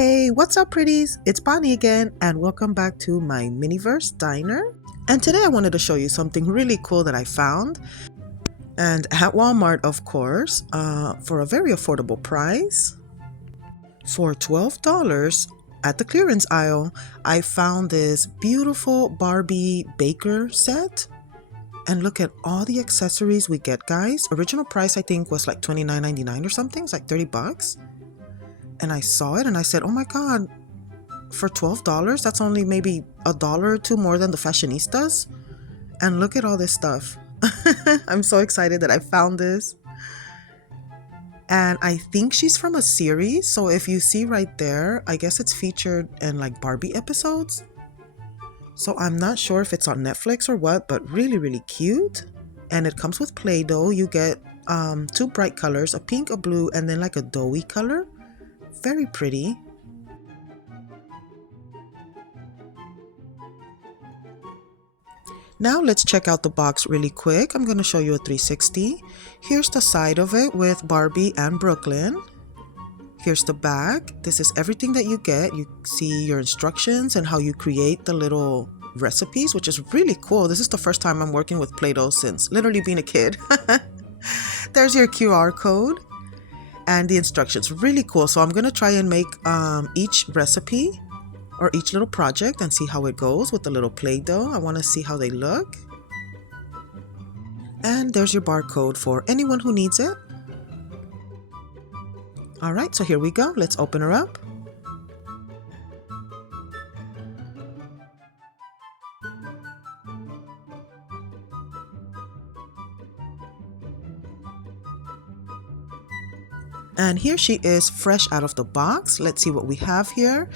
Hey, what's up, pretties? It's Bonnie again, and welcome back to my Miniverse Diner. And today I wanted to show you something really cool that I found. And at Walmart, of course, for a very affordable price. For $12 at the clearance aisle, I found this beautiful Barbie baker set. And look at all the accessories we get, guys. Original price, I think, was like $29.99 or something. It's like 30 bucks. And I saw it and I said, oh my God, for $12, that's only maybe $1 or $2 more than the fashionistas. And look at all this stuff. I'm so excited that I found this. And I think she's from a series. So if you see right there, I guess it's featured in like Barbie episodes. So I'm not sure if it's on Netflix or what, but really, really cute. And it comes with Play-Doh. You get two bright colors, a pink, a blue, and then like a doughy color. Very pretty. Now let's check out the box really quick. I'm going to show you a 360. Here's the side of it with Barbie and Brooklyn. Here's the back. This is everything that you get. You see your instructions and how you create the little recipes, which is really cool. This is the first time I'm working with Play-Doh since literally being a kid. There's your QR code and the instructions. Really cool. So I'm going to try and make each recipe or each little project and see how it goes with the little Play-Doh. I want to see how they look. And there's your barcode for anyone who needs it. All right, so here we go. Let's open her up. And here she is fresh out of the box. Let's see what we have here.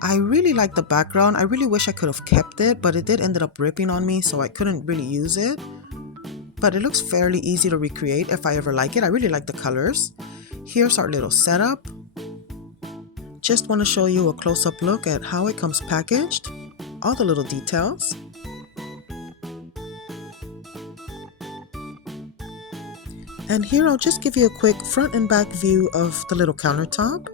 I really like the background. I really wish I could have kept it, but it did end up ripping on me, so I couldn't really use it. But it looks fairly easy to recreate if I ever like it. I really like the colors. Here's our little setup. Just want to show you a close-up look at how it comes packaged. All the little details. And here I'll just give you a quick front and back view of the little countertop.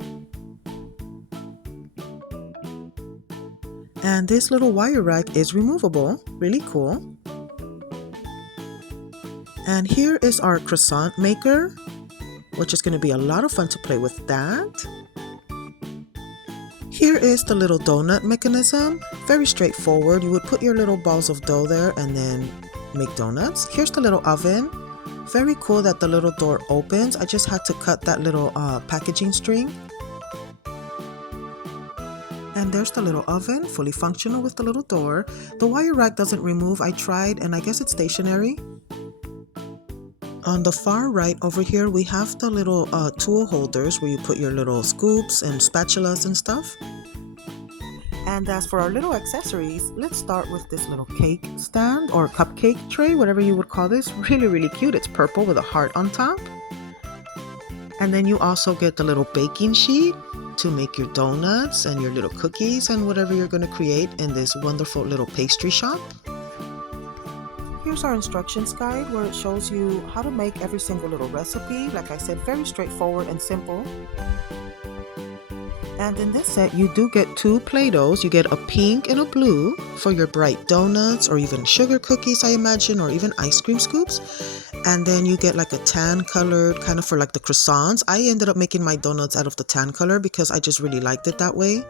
And this little wire rack is removable, really cool. And here is our croissant maker, which is going to be a lot of fun to play with that. Here is the little donut mechanism, very straightforward. You would put your little balls of dough there and then make donuts. Here's the little oven. Very cool that the little door opens. I just had to cut that little packaging string. And there's the little oven, fully functional with the little door. The wire rack doesn't remove. I tried and I guess it's stationary. On the far right over here, we have the little tool holders where you put your little scoops and spatulas and stuff. And as for our little accessories, let's start with this little cake stand or cupcake tray, whatever you would call this. Really, really cute. It's purple with a heart on top. And then you also get the little baking sheet to make your donuts and your little cookies and whatever you're going to create in this wonderful little pastry shop. Here's our instructions guide where it shows you how to make every single little recipe. Like I said, very straightforward and simple. And in this set, you do get two Play-Dohs. You get a pink and a blue for your bright donuts or even sugar cookies, I imagine, or even ice cream scoops. And then you get like a tan colored kind of for like the croissants. I ended up making my donuts out of the tan color because I just really liked it that way.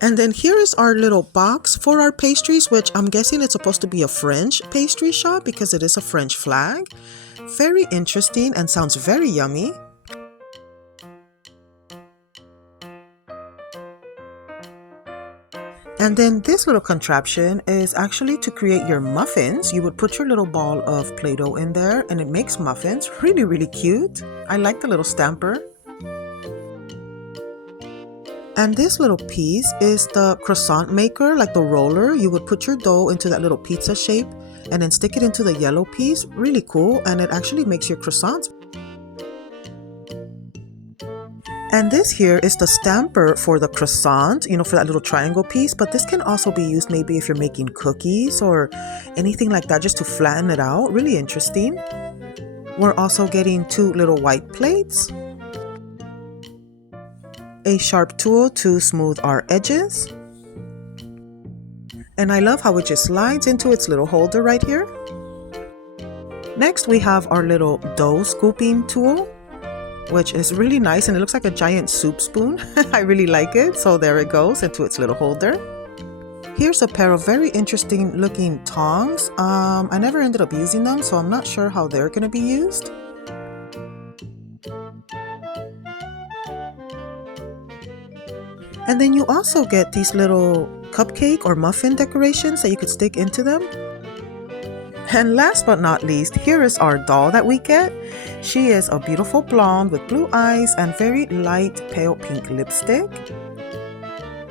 And then here is our little box for our pastries, which I'm guessing it's supposed to be a French pastry shop because it is a French flag. Very interesting and sounds very yummy. And then this little contraption is actually to create your muffins. You would put your little ball of Play-Doh in there and it makes muffins. Really, really cute. I like the little stamper. And this little piece is the croissant maker, like the roller. You would put your dough into that little pizza shape and then stick it into the yellow piece. Really cool. And it actually makes your croissants. And this here is the stamper for the croissant, you know, for that little triangle piece. But this can also be used maybe if you're making cookies or anything like that, just to flatten it out. Really interesting. We're also getting two little white plates. a sharp tool to smooth our edges. And I love how it just slides into its little holder right here. Next, we have our little dough scooping tool, which is really nice, and it looks like a giant soup spoon. I really like it. So there it goes into its little holder. Here's a pair of very interesting looking tongs. I never ended up using them, so I'm not sure how they're going to be used. And then you also get these little cupcake or muffin decorations that you could stick into them. And last but not least, here is our doll that we get. She is a beautiful blonde with blue eyes and very light pale pink lipstick.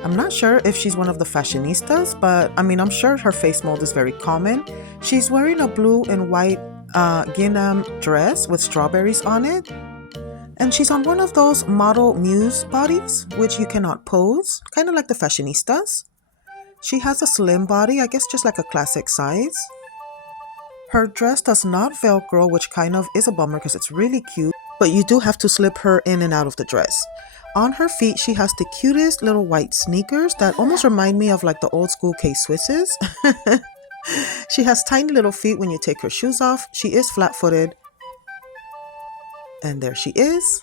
I'm not sure if she's one of the fashionistas, but I'm sure her face mold is very common. She's wearing a blue and white gingham dress with strawberries on it. And she's on one of those model muse bodies, which you cannot pose, kind of like the fashionistas. She has a slim body, I guess just like a classic size. Her dress does not Velcro, which kind of is a bummer because it's really cute, but you do have to slip her in and out of the dress. On her feet, she has the cutest little white sneakers that almost remind me of like the old school K-Swisses. She has tiny little feet when you take her shoes off. She is flat-footed. And there she is.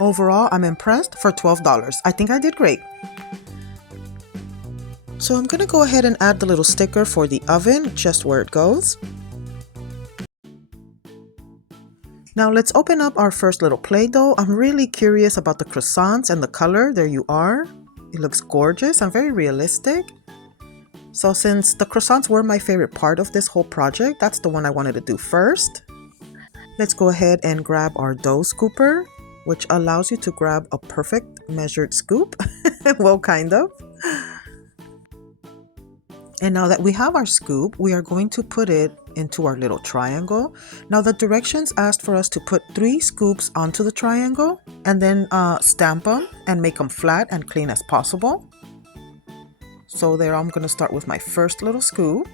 Overall, I'm impressed for $12. I think I did great. So I'm gonna go ahead and add the little sticker for the oven, just where it goes. Now let's open up our first little Play-Doh. I'm really curious about the croissants and the color. There you are. It looks gorgeous and very realistic. So since the croissants were my favorite part of this whole project, that's the one I wanted to do first. Let's go ahead and grab our dough scooper, which allows you to grab a perfect measured scoop. Well, kind of. And now that we have our scoop, we are going to put it into our little triangle. Now the directions asked for us to put 3 scoops onto the triangle and then stamp them and make them flat and clean as possible. So there, I'm going to start with my first little scoop.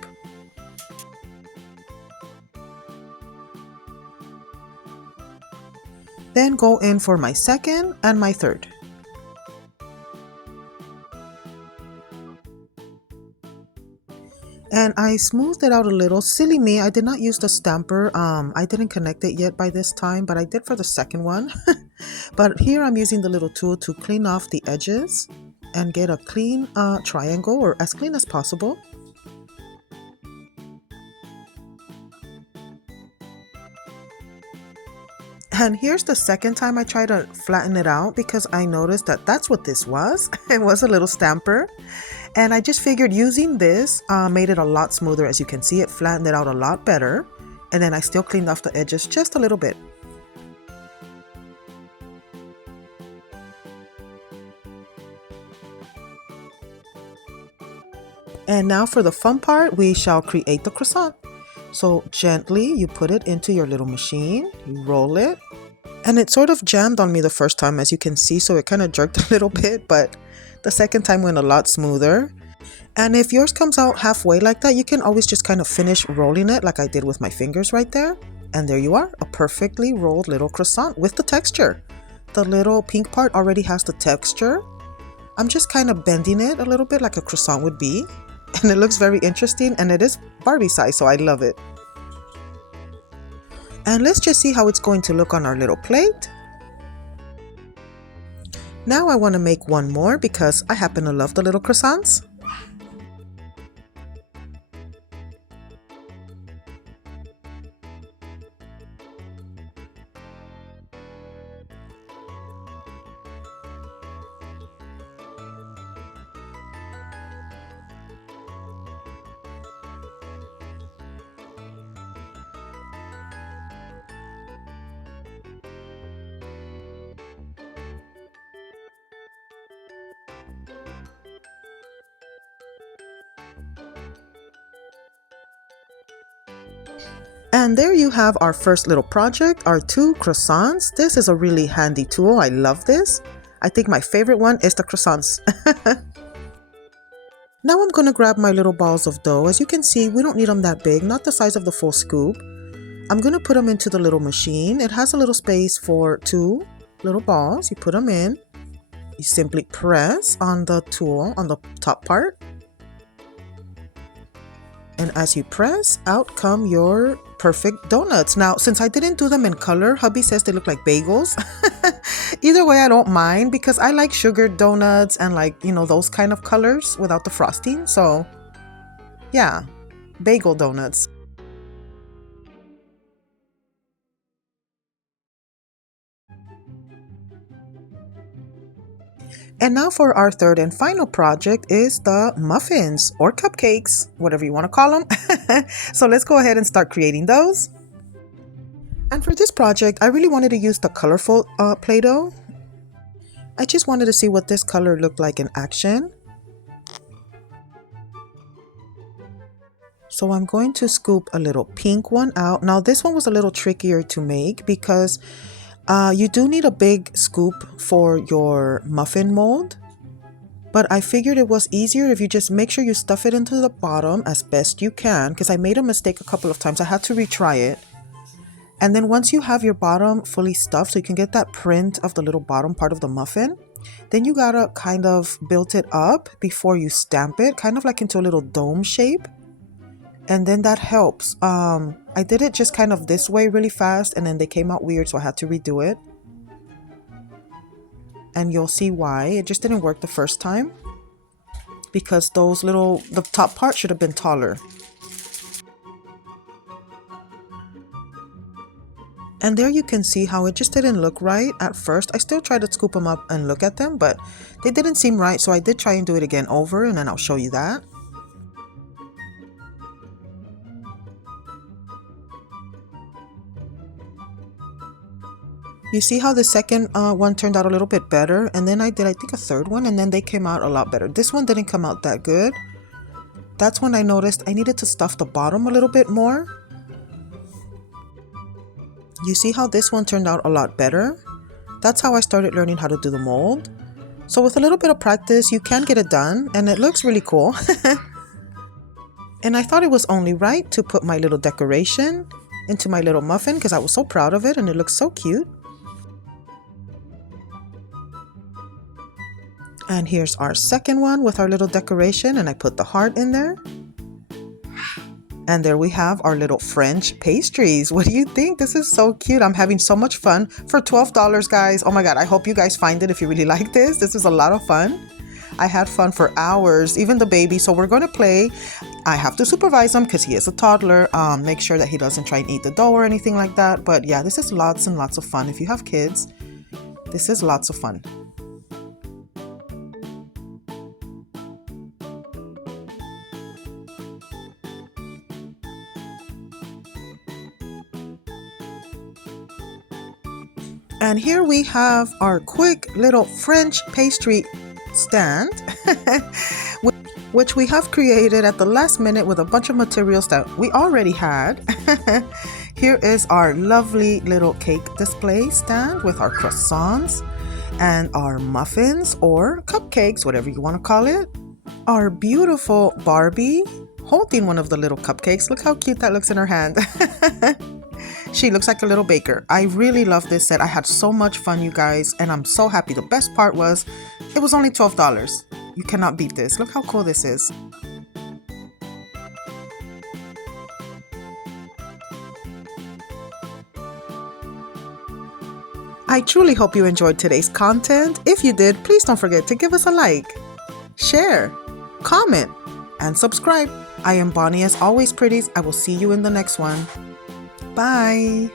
Then go in for my second and my third. And I smoothed it out a little. Silly me, I did not use the stamper. I didn't connect it yet by this time, but I did for the second one. But here I'm using the little tool to clean off the edges and get a clean triangle, or as clean as possible. And here's the second time I tried to flatten it out because I noticed that that's what this was. It was a little stamper. And I just figured using this made it a lot smoother. As you can see, it flattened it out a lot better. And then I still cleaned off the edges just a little bit. And now for the fun part, we shall create the croissant. So gently, you put it into your little machine, you roll it. And it sort of jammed on me the first time, as you can see, so it kind of jerked a little bit, but the second time went a lot smoother. And if yours comes out halfway like that, you can always just kind of finish rolling it like I did with my fingers right there. And there you are, a perfectly rolled little croissant with the texture. The little pink part already has the texture. I'm just kind of bending it a little bit like a croissant would be. And it looks very interesting, and it is Barbie size, so I love it. And let's just see how it's going to look on our little plate. Now I want to make one more because I happen to love the little croissants. And there you have our first little project, our 2 croissants. This is a really handy tool. I love this. I think my favorite one is the croissants. Now I'm going to grab my little balls of dough. As you can see, we don't need them that big, not the size of the full scoop. I'm going to put them into the little machine. It has a little space for 2 little balls. You put them in. You simply press on the tool on the top part. And as you press, out come your perfect donuts. Now, since I didn't do them in color, hubby says they look like bagels. Either way, I don't mind because I like sugared donuts and like, you know, those kind of colors without the frosting. So, yeah, bagel donuts. And now for our third and final project is the muffins or cupcakes, whatever you want to call them. So let's go ahead and start creating those. And for this project, I really wanted to use the colorful Play-Doh. I just wanted to see what this color looked like in action. So I'm going to scoop a little pink one out. Now this one was a little trickier to make because you do need a big scoop for your muffin mold. But I figured it was easier if you just make sure you stuff it into the bottom as best you can, because I made a mistake a couple of times. I had to retry it. And then once you have your bottom fully stuffed, so you can get that print of the little bottom part of the muffin, then you gotta kind of build it up before you stamp it, kind of like into a little dome shape. And then that helps. I did it just kind of this way really fast, and then they came out weird, so I had to redo it. And you'll see why. It just didn't work the first time because the top part should have been taller. And there you can see how it just didn't look right at first. I still tried to scoop them up and look at them, but they didn't seem right. So I did try and do it again over, and then I'll show you that. You see how the second one turned out a little bit better, and then I think a third one, and then they came out a lot better. This one didn't come out that good. That's when I noticed I needed to stuff the bottom a little bit more. You see how this one turned out a lot better? That's how I started learning how to do the mold. So with a little bit of practice, you can get it done, and it looks really cool. And I thought it was only right to put my little decoration into my little muffin because I was so proud of it and it looks so cute. And here's our second one with our little decoration, and I put the heart in there. And there we have our little French pastries. What do you think? This is so cute. I'm having so much fun for $12, guys. Oh my God, I hope you guys find it if you really like this. This is a lot of fun. I had fun for hours, even the baby. So we're going to play. I have to supervise him because he is a toddler. Make sure that he doesn't try and eat the dough or anything like that. But yeah, this is lots and lots of fun. If you have kids, this is lots of fun. And here we have our quick little French pastry stand, which we have created at the last minute with a bunch of materials that we already had. Here is our lovely little cake display stand with our croissants and our muffins or cupcakes, whatever you want to call it. Our beautiful Barbie holding one of the little cupcakes. Look how cute that looks in her hand. She looks like a little baker. I really love this set. I had so much fun, you guys, and I'm so happy. The best part was it was only $12. You cannot beat this. Look how cool this is. I truly hope you enjoyed today's content. If you did, please don't forget to give us a like, share, comment, and subscribe. I am Bonnie as always, pretties. I will see you in the next one. Bye.